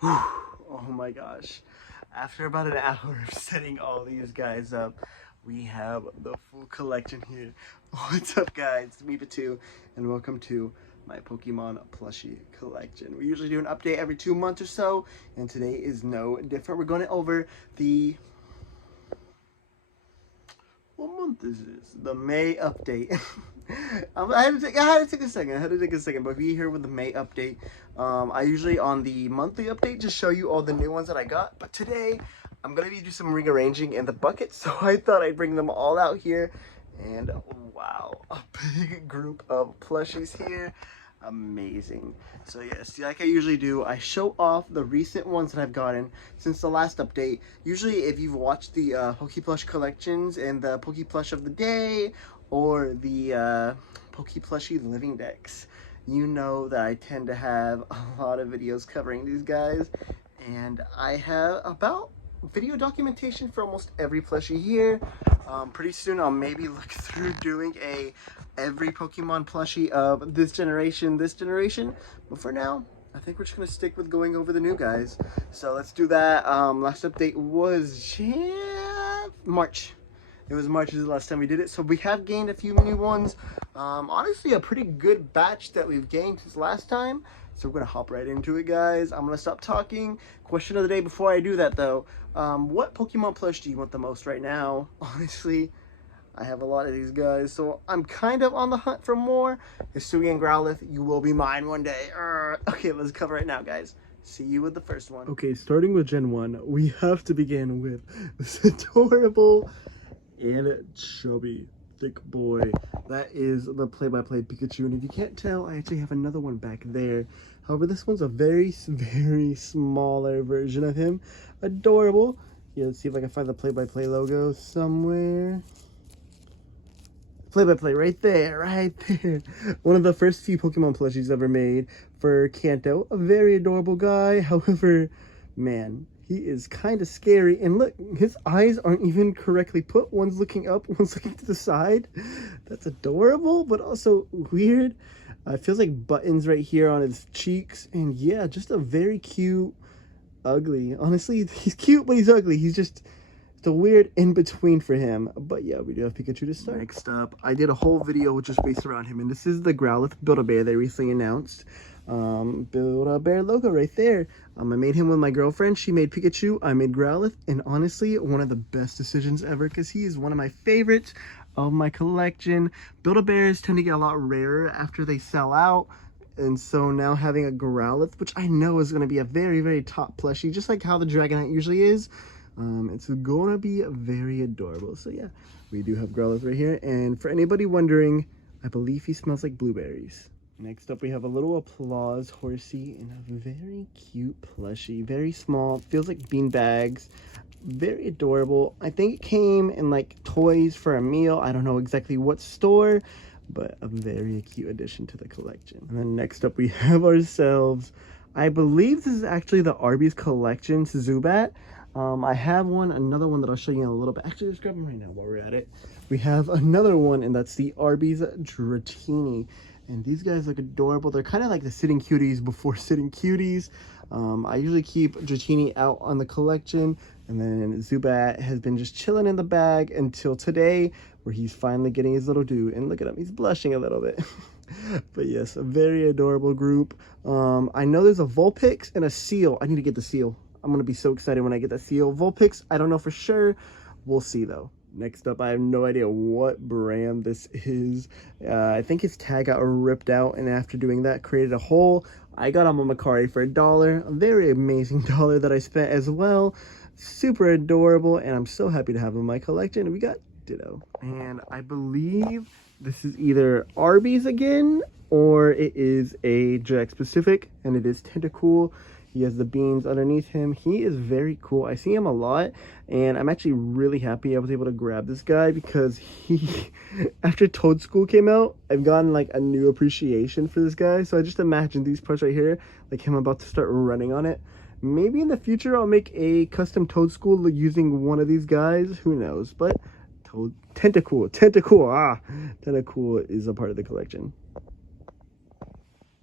Whew. Oh my gosh. After about an hour of setting all these guys up, we have the full collection here. What's up, guys? It's me, Batu, and welcome to my Pokemon plushie collection. We usually do an update every 2 months or so, and today is no different. We're going over the... What month is this? The May update. I had to take a second. But we here with the May update. I usually on the monthly update just show you all the new ones that I got. But today I'm gonna be do some rearranging in the bucket, so I thought I'd bring them all out here. And wow, a big group of plushies here. Amazing. So yes, like I usually do, I show off the recent ones that I've gotten since the last update. Usually if you've watched the Poke Plush collections and the Poke Plush of the day or the Poke Plushie Living Decks, you know that I tend to have a lot of videos covering these guys, and I have about video documentation for almost every plushie here. Pretty soon I'll maybe look through doing every Pokemon plushie of this generation, but for now I think we're just gonna stick with going over the new guys. So let's do that. Last update was March. It was March is the last time we did it, so we have gained a few new ones. Honestly, a pretty good batch that we've gained since last time. So we're gonna hop right into it, guys. I'm gonna stop talking. Question of the day before I do that, though. What Pokemon plush do you want the most right now? Honestly, I have a lot of these guys, so I'm kind of on the hunt for more. Hisui and Growlithe, you will be mine one day. Okay, let's cover it now, guys. See you with the first one. Okay, starting with Gen 1, we have to begin with this adorable and chubby thick boy. That is the play-by-play Pikachu, and if you can't tell, I actually have another one back there. However, this one's a very smaller version of him. Adorable. Yeah, let's see if I can find the play-by-play logo somewhere. Play-by-play right there. One of the first few Pokemon plushies ever made for Kanto. A very adorable guy. However, man, he is kind of scary. And look, his eyes aren't even correctly put. One's looking up, one's looking to the side. That's adorable, but also weird. It feels like buttons right here on his cheeks. And yeah, just a very cute, ugly. Honestly, he's cute, but he's ugly. He's just a weird in-between for him. But yeah, we do have Pikachu to start. Next up, I did a whole video just based around him. And this is the Growlithe Build-A-Bear they recently announced. Build-A-Bear logo right there. I made him with my girlfriend. She made Pikachu. I made Growlithe. And honestly, one of the best decisions ever because he is one of my favorites of my collection. Build-A-Bears tend to get a lot rarer after they sell out. And so now having a Growlithe, which I know is going to be a very top plushie, just like how the Dragonite usually is. It's going to be very adorable. So yeah, we do have Growlithe right here. And for anybody wondering, I believe he smells like blueberries. Next up, we have a little Applause horsey and a very cute plushie. Very small, feels like bean bags. Very adorable. I think it came in like toys for a meal. I don't know exactly what store, but a very cute addition to the collection. And then next up, we have ourselves, I believe this is actually the Arby's collection, Zubat. I have another one that I'll show you in a little bit. Actually, let's grab them right now while we're at it. We have another one, and that's the Arby's Dratini. And these guys look adorable. They're kind of like the sitting cuties before sitting cuties. I usually keep Dratini out on the collection, and then Zubat has been just chilling in the bag until today, where he's finally getting his little due. And look at him, he's blushing a little bit. But yes, a very adorable group. I know there's a Vulpix and a Seal. I need to get the Seal. I'm going to be so excited when I get that Seal. Vulpix, I don't know for sure. We'll see, though. Next up, I have no idea what brand this is. I think his tag got ripped out, and after doing that, created a hole. I got him on Macari for $1. A very amazing dollar that I spent as well. Super adorable, and I'm so happy to have him in my collection. We got Ditto. And I believe this is either Arby's again, or it is a Jack specific, and it is Tentacool. He has the beans underneath him. He is very cool. I see him a lot, and I'm actually really happy I was able to grab this guy because he, after Toad School came out, I've gotten like a new appreciation for this guy. So I just imagine these parts right here, like him about to start running on it. Maybe in the future I'll make a custom Toad School using one of these guys. Who knows? But Tentacool is a part of the collection.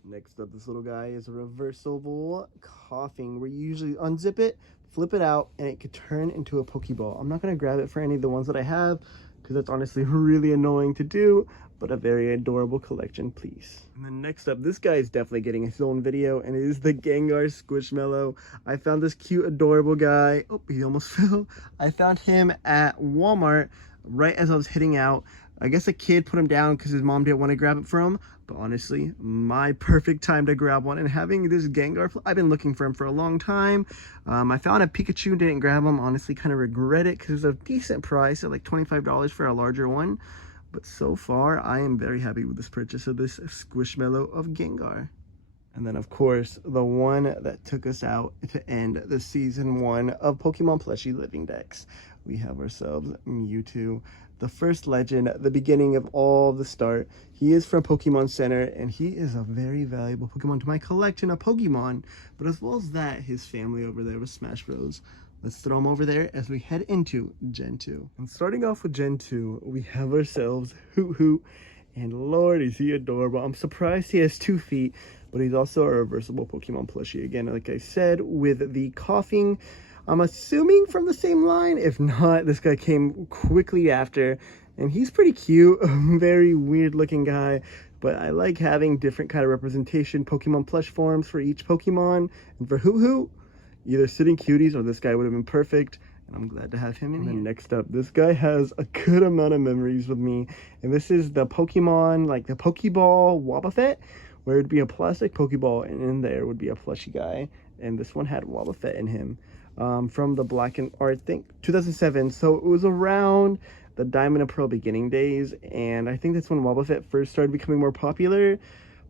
Next up, this little guy is a reversible coughing, where you usually unzip it, flip it out, and it could turn into a Pokeball. I'm not going to grab it for any of the ones that I have, because that's honestly really annoying to do, but a very adorable collection, please. And then next up, this guy is definitely getting his own video, and it is the Gengar Squishmallow. I found this cute, adorable guy. Oh, he almost fell. I found him at Walmart right as I was heading out. I guess a kid put him down because his mom didn't want to grab it for him. But honestly, my perfect time to grab one. And having this Gengar, I've been looking for him for a long time. I found a Pikachu, didn't grab him. Honestly, kind of regret it because it's a decent price at like $25 for a larger one. But so far, I am very happy with this purchase of this Squishmallow of Gengar. And then, of course, the one that took us out to end the Season 1 of Pokemon Plushie Living Decks. We have ourselves Mewtwo, the first legend, the beginning of all the start. He is from Pokemon Center, and he is a very valuable Pokemon to my collection of Pokemon. But as well as that, his family over there with Smash Bros. Let's throw him over there as we head into Gen 2. And starting off with Gen 2, we have ourselves Hoot Hoot. And Lord, is he adorable. I'm surprised he has 2 feet, but he's also a reversible Pokemon plushie. Again, like I said, with the coughing, I'm assuming from the same line. If not, this guy came quickly after, and he's pretty cute. A very weird looking guy, but I like having different kind of representation Pokemon plush forms for each Pokemon. And for Hoot Hoot, either Sitting Cuties or this guy would have been perfect. And I'm glad to have him in here. Next up, this guy has a good amount of memories with me. And this is the Pokemon, like the Pokeball Wobbuffet, where it'd be a plastic Pokeball and in there would be a plushy guy. And this one had Wobbuffet in him. From the Black and, or I think 2007. So it was around the Diamond and Pearl beginning days. And I think that's when Wobbuffet first started becoming more popular.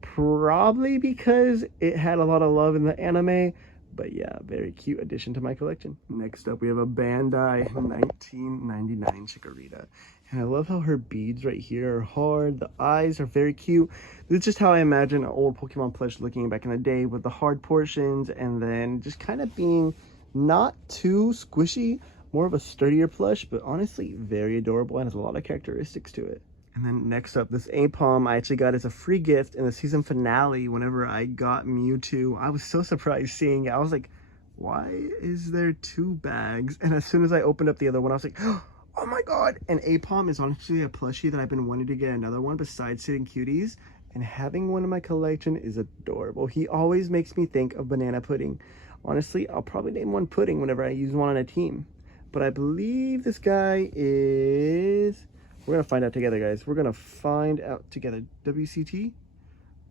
Probably because it had a lot of love in the anime. But yeah, very cute addition to my collection. Next up, we have a Bandai 1999 Chikorita. And I love how her beads right here are hard. The eyes are very cute. This is just how I imagine an old Pokemon plush looking back in the day, with the hard portions and then just kind of being not too squishy, more of a sturdier plush, but honestly very adorable and has a lot of characteristics to it. And then next up, this Apom I actually got as a free gift in the season finale whenever I got Mewtwo. I was so surprised seeing it. I was like, why is there 2 bags? And as soon as I opened up the other one, I was like, oh my god! And Apom is honestly a plushie that I've been wanting to get another one besides Sitting Cuties. And having one in my collection is adorable. He always makes me think of banana pudding. Honestly, I'll probably name one pudding whenever I use one on a team. But I believe this guy is... We're going to find out together, guys. We're going to find out together. WCT?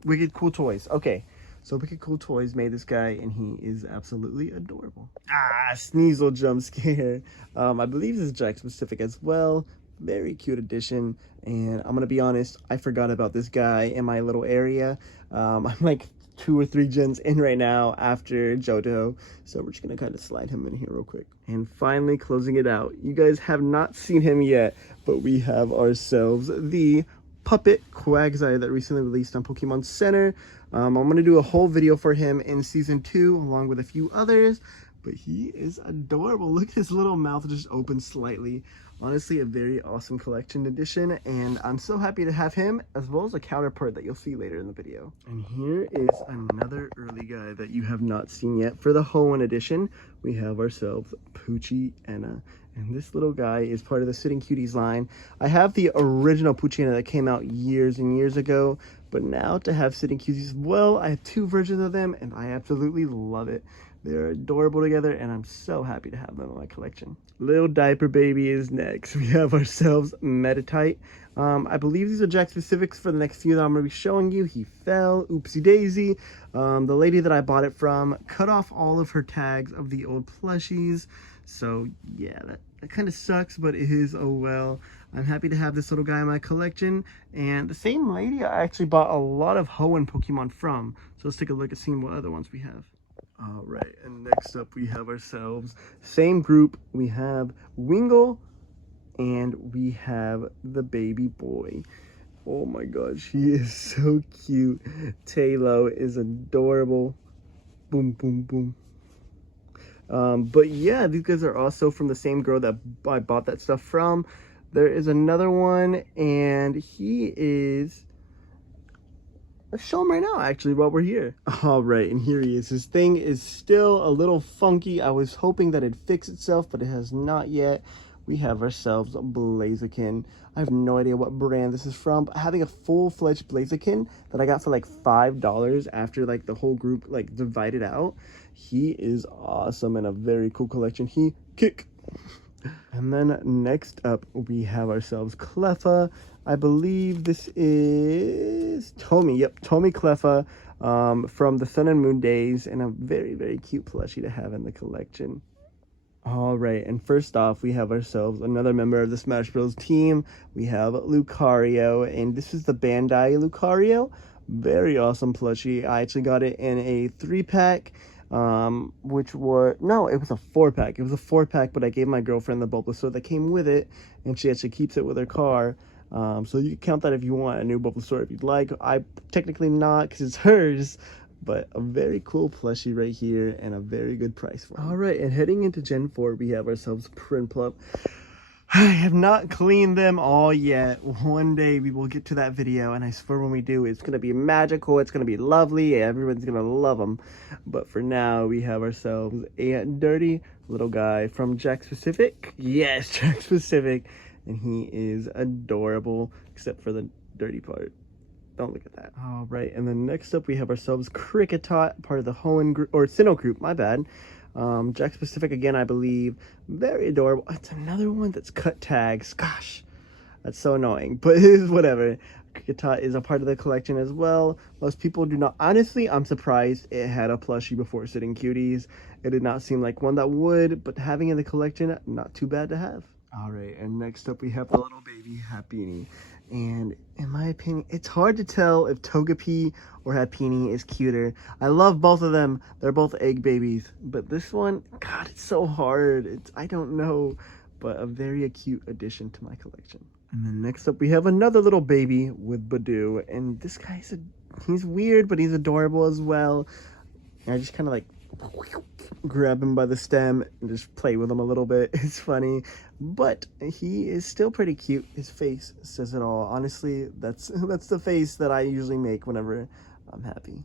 Wicked Cool Toys. Okay. So Wicked Cool Toys made this guy, and he is absolutely adorable. Ah, Sneasel jump scare. I believe this is Jack specific as well. Very cute addition. And I'm going to be honest, I forgot about this guy in my little area. I'm like 2 or 3 gens in right now after Johto, so we're just gonna kind of slide him in here real quick. And finally, closing it out, you guys have not seen him yet, but we have ourselves the Puppet Quagsire that recently released on Pokemon Center. I'm gonna do a whole video for him in season 2 along with a few others, but he is adorable. Look at his little mouth just open slightly. Honestly, a very awesome collection edition, and I'm so happy to have him, as well as a counterpart that you'll see later in the video. And here is another early guy that you have not seen yet. For the Hoenn edition, we have ourselves Poochyena. And this little guy is part of the Sitting Cuties line. I have the original Poochyena that came out years and years ago, but now to have Sitting Cuties as well, I have 2 versions of them, and I absolutely love it. They're adorable together, and I'm so happy to have them in my collection. Little Diaper Baby is next. We have ourselves Meditite. I believe these are Jack specifics for the next few that I'm going to be showing you. He fell. Oopsie daisy. The lady that I bought it from cut off all of her tags of the old plushies. So, yeah, that kind of sucks, but it is, oh well. I'm happy to have this little guy in my collection. And the same lady I actually bought a lot of Hoenn Pokemon from. So let's take a look at seeing what other ones we have. All right, and next up we have ourselves, same group, we have Wingull, and we have the baby boy. Oh my gosh, he is so cute. Talo is adorable. Boom, boom, boom. But yeah, these guys are also from the same girl that I bought that stuff from. There is another one, and he is... Let's show him right now, actually, while we're here. All right, and here he is. His thing is still a little funky. I was hoping that it'd fix itself, but it has not yet. We have ourselves a Blaziken. I have no idea what brand this is from, but having a full-fledged Blaziken that I got for like $5 after like the whole group like divided out, he is awesome and a very cool collection. He kick. And then next up, we have ourselves Cleffa. I believe this is Tommy. Yep, Tommy Cleffa from the Sun and Moon days, and a very, very cute plushie to have in the collection. All right, and first off, we have ourselves another member of the Smash Bros. Team. We have Lucario, and this is the Bandai Lucario. Very awesome plushie. I actually got it in a 3-pack. Which was, no, it was a 4-pack. It was a 4-pack, but I gave my girlfriend the Bulbasaur that came with it, and she actually keeps it with her car. So you can count that if you want a new Bulbasaur if you'd like. I technically not, because it's hers, but a very cool plushie right here, and a very good price for it. All right, and heading into Gen 4, we have ourselves Prinplup. I have not cleaned them all yet. One day we will get to that video, and I swear when we do, it's going to be magical, it's going to be lovely, everyone's going to love them. But for now, we have ourselves a dirty little guy from Jack Specific. Yes, Jack Specific. And he is adorable, except for the dirty part. Don't look at that. All right, and then next up, we have ourselves Kricketot, part of the Hoenn group, or Sinnoh group, my bad. Jack Specific again, I believe. Very adorable. It's another one that's cut tags. Gosh, that's so annoying, but it is whatever. Kricketot is a part of the collection as well. Most people do not. Honestly, I'm surprised it had a plushie before Sitting Cuties. It did not seem like one that would, but having in the collection, not too bad to have. All right, and next up we have the little baby Happiny. And in my opinion, it's hard to tell if Togepi or Happiny is cuter. I love both of them. They're both egg babies. But this one, God, it's so hard. I don't know, but a very cute addition to my collection. And then next up, we have another little baby with Badoo. And this guy's he's weird, but he's adorable as well. And I just kind of like grab him by the stem and just play with him a little bit. It's funny, but he is still pretty cute. His face says it all. Honestly, that's the face that I usually make whenever I'm happy.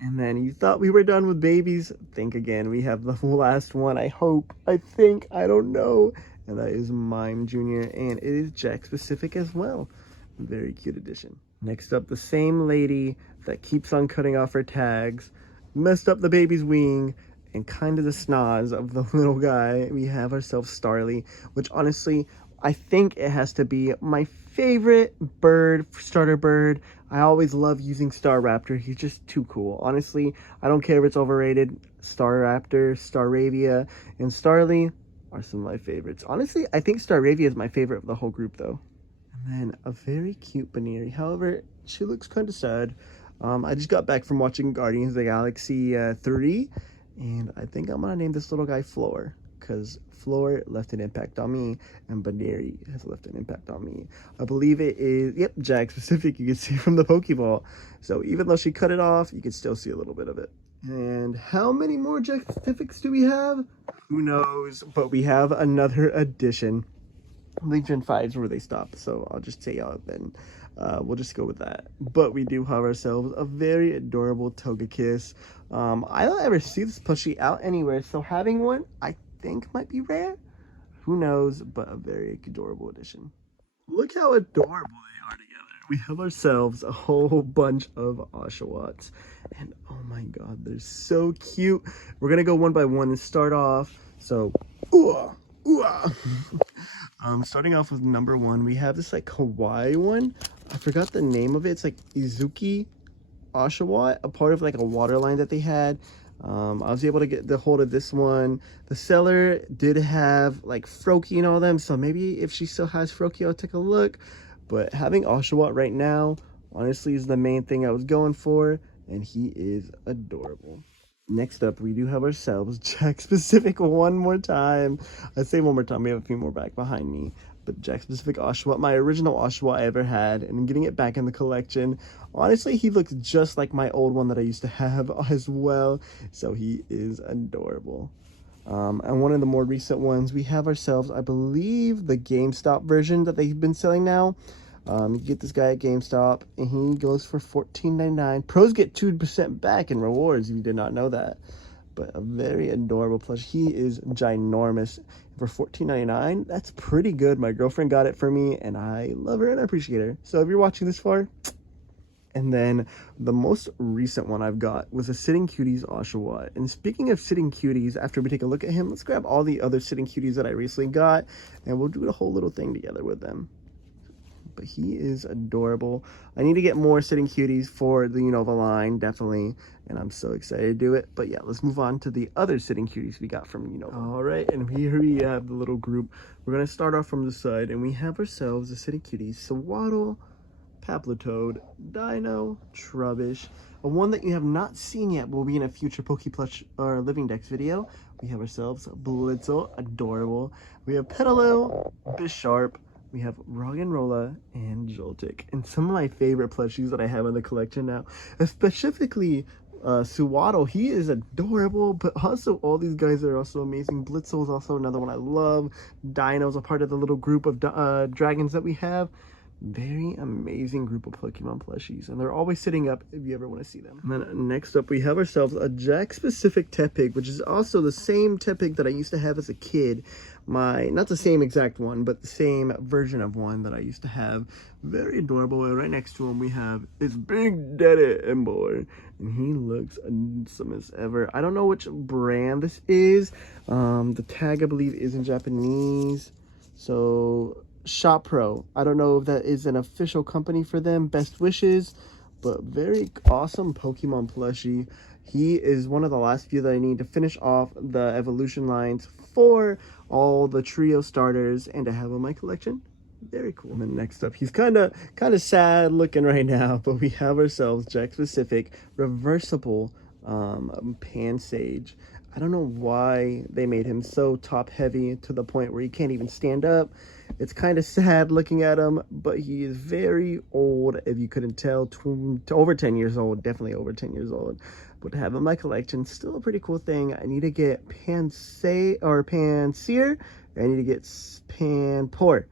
And then you thought we were done with babies. Think again. We have the last one. I don't know. And that is Mime Jr. And it is Jack Specific as well. Very cute addition. Next up, the same lady that keeps on cutting off her tags messed up the baby's wing, and kind of the snaz of the little guy. We have ourselves Starly, which honestly, I think it has to be my favorite bird, starter bird. I always love using Staraptor. He's just too cool. Honestly, I don't care if it's overrated. Staraptor, Staravia, and Starly are some of my favorites. Honestly, I think Staravia is my favorite of the whole group, though. And then a very cute Baneri. However, she looks kind of sad. I just got back from watching Guardians of the Galaxy 3, and I think I'm going to name this little guy Floor, because Floor left an impact on me, and Baneri has left an impact on me. I believe it is, yep, Jack Specific, you can see from the Pokeball. So even though she cut it off, you can still see a little bit of it. And how many more Jack Specifics do we have? Who knows, but we have another addition. Legion 5 is where they stop, so I'll just say then. We'll just go with that. But we do have ourselves a very adorable Togekiss. I don't ever see this plushie out anywhere, so having one, I think might be rare. Who knows, but a very adorable addition. Look how adorable they are together. We have ourselves a whole bunch of Oshawotts. And oh my god, they're so cute. We're going to go one by one and start off. So, starting off with number 1, we have this like kawaii one. I forgot the name of it. It's like Izuki Oshawott, a part of like a water line that they had. I was able to get the hold of this one. The seller did have like Froakie and all them, so maybe if she still has Froakie, I'll take a look. But having Oshawott right now, honestly, is the main thing I was going for, and he is adorable. Next up, we do have ourselves Jack Specific one more time. I say one more time, we have a few more back behind me. But Jack Specific Oshawott, my original Oshawott I ever had, and I'm getting it back in the collection. Honestly, he looks just like my old one that I used to have as well. So he is adorable. And one of the more recent ones, we have ourselves, I believe, the GameStop version that they've been selling now. You get this guy at GameStop, and he goes for $14.99. Pros get 2% back in rewards if you did not know that. But a very adorable plush. He is ginormous. For $14.99, that's pretty good. My girlfriend got it for me, and I love her and I appreciate her. So if you're watching this far. And then the most recent one I've got was a Sitting Cuties Oshawott. And speaking of Sitting Cuties, after we take a look at him, let's grab all the other Sitting Cuties that I recently got, and we'll do a whole little thing together with them. But he is adorable. I need to get more Sitting Cuties for the Unova line, definitely, and I'm so excited to do it. But yeah, let's move on to the other Sitting Cuties we got from Unova. All right, and here we have the little group. We're going to start off from the side, and we have ourselves the Sitting Cuties, Swaddle, Paplitoad, Dino, Trubbish, a one that you have not seen yet will be in a future Plush or Living Dex video. We have ourselves Blitzel, adorable. We have Petalil, Bisharp, we have Roggenrola, and Joltik. And some of my favorite plushies that I have in the collection now, specifically Swaddle, he is adorable, but also all these guys are also amazing. Blitzel is also another one I love. Dino's a part of the little group of dragons that we have. Very amazing group of Pokemon plushies, and they're always sitting up if you ever want to see them. And then next up we have ourselves a Jack specific Tepig, which is also the same Tepig that I used to have as a kid. Not the same exact one, but the same version of one that I used to have. Very adorable. And right next to him we have this Big Daddy Emboar, and he looks awesome as ever. I don't know which brand this is. The tag I believe is in Japanese, so Shop Pro. I don't know if that is an official company for them. Best wishes, but very awesome Pokemon plushie. He is one of the last few that I need to finish off the evolution lines for all the trio starters and to have in my collection. Very cool. And then next up, he's kind of sad looking right now, but we have ourselves Jack specific reversible Pansage. I don't know why they made him so top heavy to the point where he can't even stand up. It's kind of sad looking at him, but he is very old, if you couldn't tell, over 10 years old, definitely over 10 years old. But to have in my collection, still a pretty cool thing. I need to get Pansear, I need to get Panpour.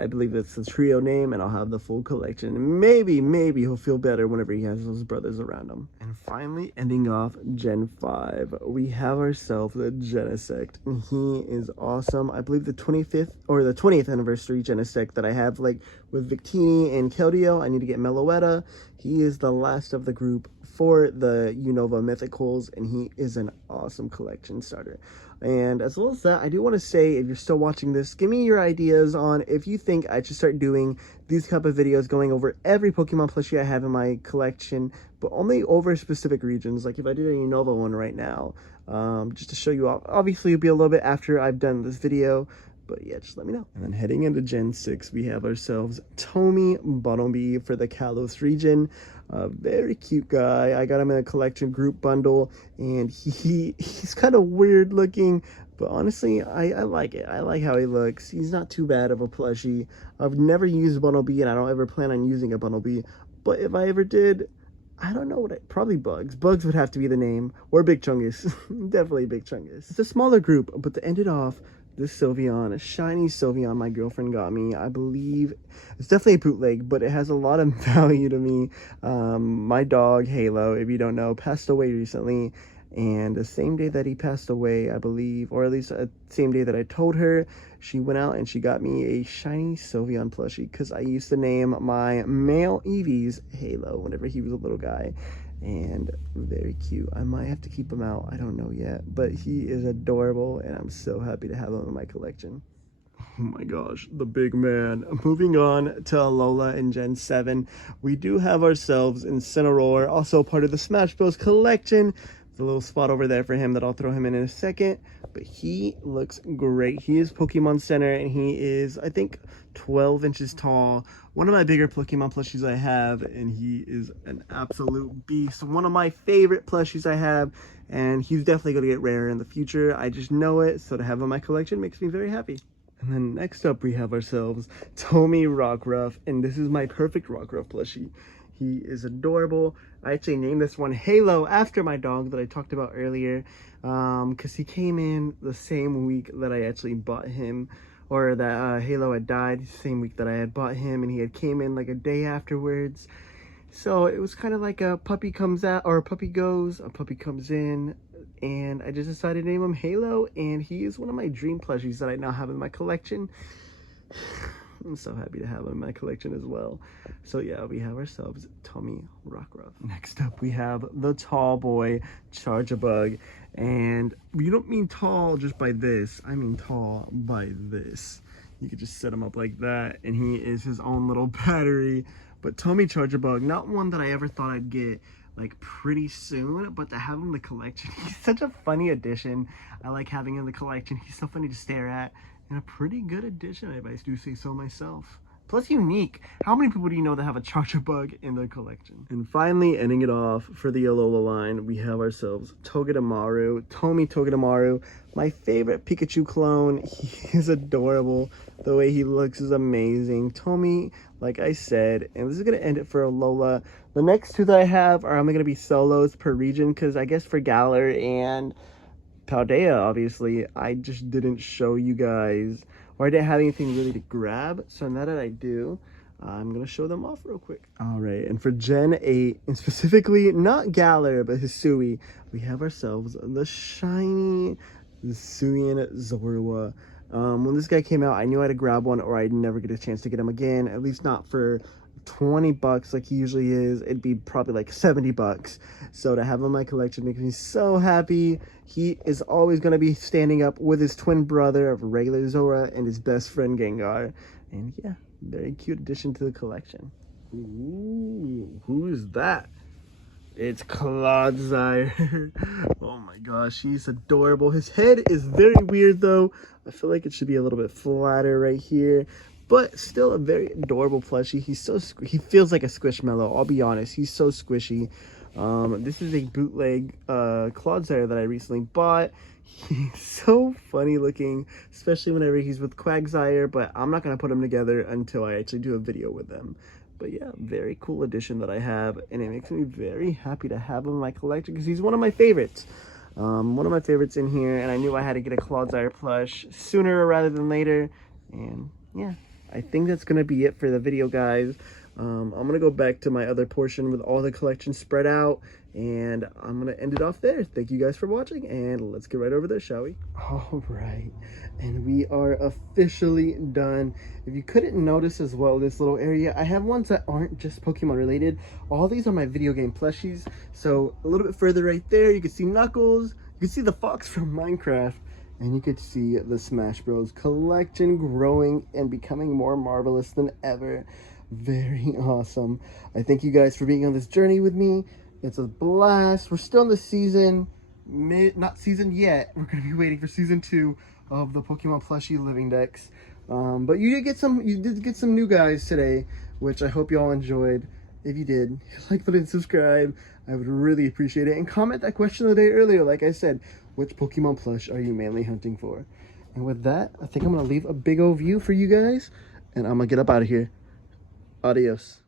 I believe that's the trio name, and I'll have the full collection. Maybe he'll feel better whenever he has those brothers around him. And finally, ending off Gen 5, we have ourselves the Genesect, and he is awesome. I believe the 25th or the 20th anniversary Genesect that I have, like with Victini and Keldeo. I need to get Meloetta. He is the last of the group for the Unova Mythicals, and he is an awesome collection starter. And as well as that, I do want to say, if you're still watching this, give me your ideas on if you think I should start doing these type of videos going over every Pokemon plushie I have in my collection, but only over specific regions. Like if I did a Unova one right now, just to show you off. Obviously, it'll be a little bit after I've done this video, but yeah, just let me know. And then heading into Gen 6, we have ourselves Tomy Bonobi for the Kalos region. A very cute guy. I got him in a collection group bundle, and he's kind of weird looking, but honestly, I like it. I like how he looks. He's not too bad of a plushie. I've never used Bonobi, and I don't ever plan on using a Bonobi, but if I ever did, I don't know probably Bugs. Bugs would have to be the name, or Big Chungus. Definitely Big Chungus. It's a smaller group, but to end it off, this Sylveon, a shiny Sylveon my girlfriend got me. I believe it's definitely a bootleg, but it has a lot of value to me. My dog, Halo, if you don't know, passed away recently. And the same day that he passed away, I believe, or at least the same day that I told her, she went out and she got me a shiny Sylveon plushie, because I used to name my male Eevees Halo whenever he was a little guy. And very cute. I might have to keep him out, I don't know yet, but he is adorable, and I'm so happy to have him in my collection. Oh my gosh, the big man. Moving on to Alola in Gen 7, we do have ourselves Incineroar, also part of the Smash Bros collection. There's a little spot over there for him that I'll throw him in a second, but he looks great. He is Pokemon Center, and he is, I think, 12 inches tall. One of my bigger Pokemon plushies I have, and he is an absolute beast. One of my favorite plushies I have, and he's definitely going to get rarer in the future. I just know it, so to have him in my collection makes me very happy. And then next up, we have ourselves Tomy Rockruff, and this is my perfect Rockruff plushie. He is adorable. I actually named this one Halo after my dog that I talked about earlier, because he came in the same week that I actually bought him. or that Halo had died the same week that I had bought him, and he had came in like a day afterwards. So it was kind of like a puppy comes out, or a puppy goes, a puppy comes in, and I just decided to name him Halo, and he is one of my dream plushies that I now have in my collection. I'm so happy to have him in my collection as well. So yeah, we have ourselves Tommy Rockruff. Next up, we have the tall boy, Charjabug. And we don't mean tall just by this, I mean tall by this. You could just set him up like that, and he is his own little battery. But Tommy Charjabug, not one that I ever thought I'd get like pretty soon, but to have him in the collection, he's such a funny addition. I like having him in the collection. He's so funny to stare at, and a pretty good addition, if I do say so myself. Plus unique. How many people do you know that have a Charjabug in their collection? And finally, ending it off for the Alola line, we have ourselves Togedemaru, Tomy Togedemaru, my favorite Pikachu clone. He is adorable. The way he looks is amazing. Tomy, like I said, and this is going to end it for Alola. The next two that I have are only going to be solos per region, because I guess for Galar and Paldea, obviously, I just didn't show you guys, or I didn't have anything really to grab. So now that I do, I'm going to show them off real quick. All right, and for Gen 8, and specifically not Galar, but Hisui, we have ourselves the shiny Hisuian Zorua. When this guy came out, I knew I had to grab one, or I'd never get a chance to get him again, at least not for 20 bucks like he usually is. It'd be probably like 70 bucks. So to have him in my collection makes me so happy. He is always going to be standing up with his twin brother of regular Zorua and his best friend Gengar. And yeah, very cute addition to the collection. Ooh, who is that? It's Clodsire. Oh my gosh, he's adorable. His head is very weird though. I feel like it should be a little bit flatter right here, but still a very adorable plushie. He's so he feels like a Squishmallow, I'll be honest. He's so squishy. This is a bootleg Clodsire that I recently bought. He's so funny looking, especially whenever he's with Quagsire, but I'm not going to put them together until I actually do a video with them. But yeah, very cool addition that I have, and it makes me very happy to have him in my collection because he's one of my favorites. One of my favorites in here, and I knew I had to get a Clodsire plush sooner rather than later. And yeah, I think that's going to be it for the video, guys. I'm going to go back to my other portion with all the collections spread out, and I'm going to end it off there. Thank you guys for watching, and let's get right over there, shall we? All right, and we are officially done. If you couldn't notice as well, this little area, I have ones that aren't just Pokemon related. All these are my video game plushies. So a little bit further right there, you can see Knuckles, you can see the fox from Minecraft, and you could see the Smash Bros. Collection growing and becoming more marvelous than ever. Very awesome. I thank you guys for being on this journey with me. It's a blast. We're still in the season, not season yet. We're going to be waiting for season 2 of the Pokemon Plushie Living Decks. But you did get some new guys today, which I hope you all enjoyed. If you did, like button and subscribe. I would really appreciate it. And comment that question of the day earlier. Like I said, which Pokemon plush are you mainly hunting for? And with that, I think I'm going to leave a big old view for you guys. And I'm going to get up out of here. Adios.